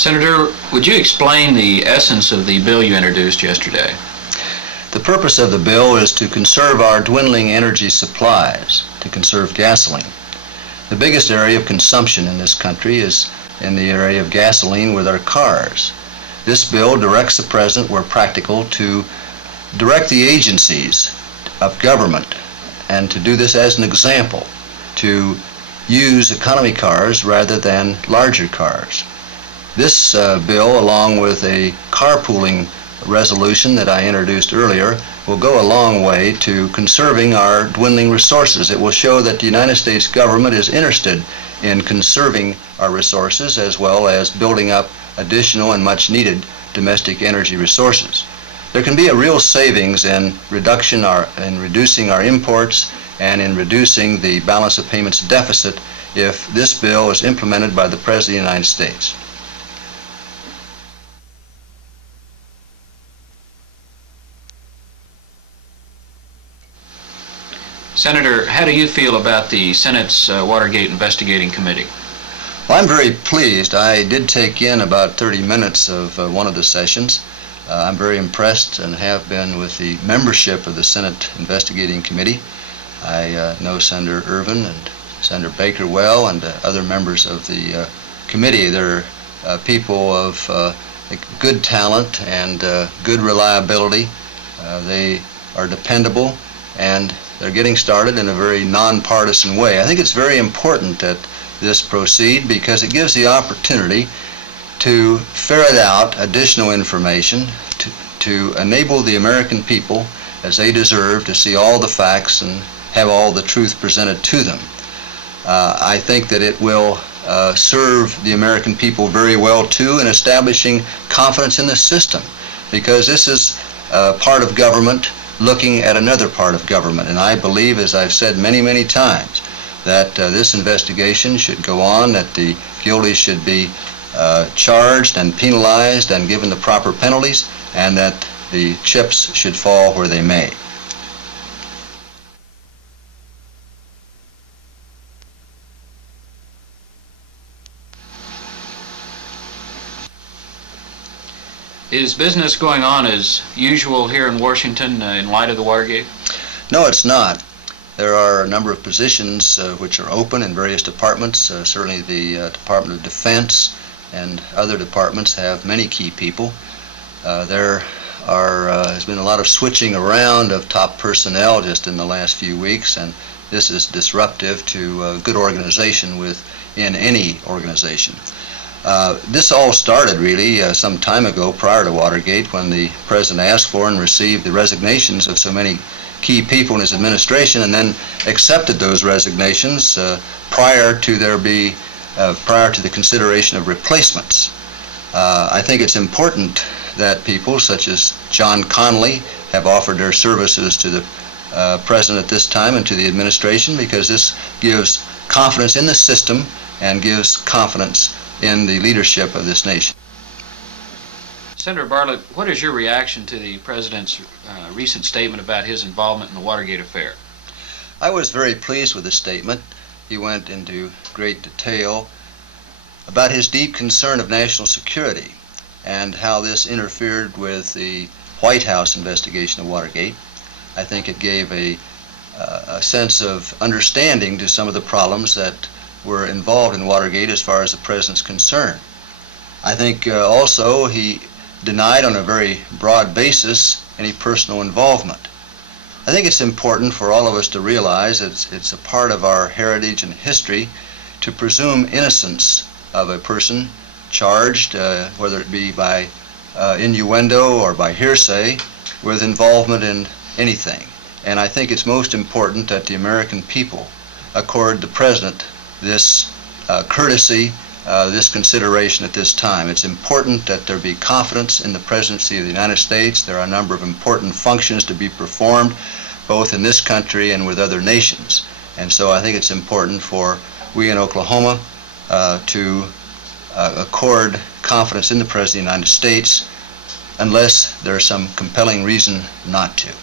Senator, would you explain the essence of the bill you introduced yesterday? The purpose of the bill is to conserve our dwindling energy supplies, to conserve gasoline. The biggest area of consumption in this country is in the area of gasoline with our cars. This bill directs the President, where practical, to direct the agencies of government, and to do this as an example, to use economy cars rather than larger cars. This bill, along with a carpooling resolution that I introduced earlier, will go a long way to conserving our dwindling resources. It will show that the United States government is interested in conserving our resources as well as building up additional and much needed domestic energy resources. There can be a real savings in reducing our imports and in reducing the balance of payments deficit if this bill is implemented by the President of the United States. Senator, how do you feel about the Senate's Watergate Investigating Committee? Well, I'm very pleased. I did take in about 30 minutes of one of the sessions. I'm very impressed and have been with the membership of the Senate Investigating Committee. I know Senator Ervin and Senator Baker well, and other members of the committee. They're people of good talent and good reliability. They are dependable, and they're getting started in a very nonpartisan way. I think it's very important that this proceed because it gives the opportunity to ferret out additional information to enable the American people, as they deserve, to see all the facts and have all the truth presented to them. I think that it will serve the American people very well too in establishing confidence in the system, because this is part of government looking at another part of government. And I believe, as I've said many, many times, that this investigation should go on, that the guilty should be charged and penalized and given the proper penalties, and that the chips should fall where they may. Is business going on as usual here in Washington in light of the Watergate? No, it's not. There are a number of positions which are open in various departments. Certainly the Department of Defense and other departments have many key people. There has been a lot of switching around of top personnel just in the last few weeks, and this is disruptive to good organization within any organization. This all started really some time ago, prior to Watergate, when the President asked for and received the resignations of so many key people in his administration, and then accepted those resignations prior to the consideration of replacements. I think it's important that people such as John Connally have offered their services to the President at this time and to the administration, because this gives confidence in the system and gives confidence in the leadership of this nation. Senator Bartlett, what is your reaction to the President's recent statement about his involvement in the Watergate affair? I was very pleased with the statement. He went into great detail about his deep concern of national security and how this interfered with the White House investigation of Watergate. I think it gave a sense of understanding to some of the problems that were involved in Watergate as far as the President's concerned. I think also he denied on a very broad basis any personal involvement. I think it's important for all of us to realize it's a part of our heritage and history to presume innocence of a person charged, whether it be by innuendo or by hearsay, with involvement in anything. And I think it's most important that the American people accord the President this courtesy, this consideration at this time. It's important that there be confidence in the presidency of the United States. There are a number of important functions to be performed, both in this country and with other nations. And so I think it's important for we in Oklahoma to accord confidence in the President of the United States, unless there's some compelling reason not to.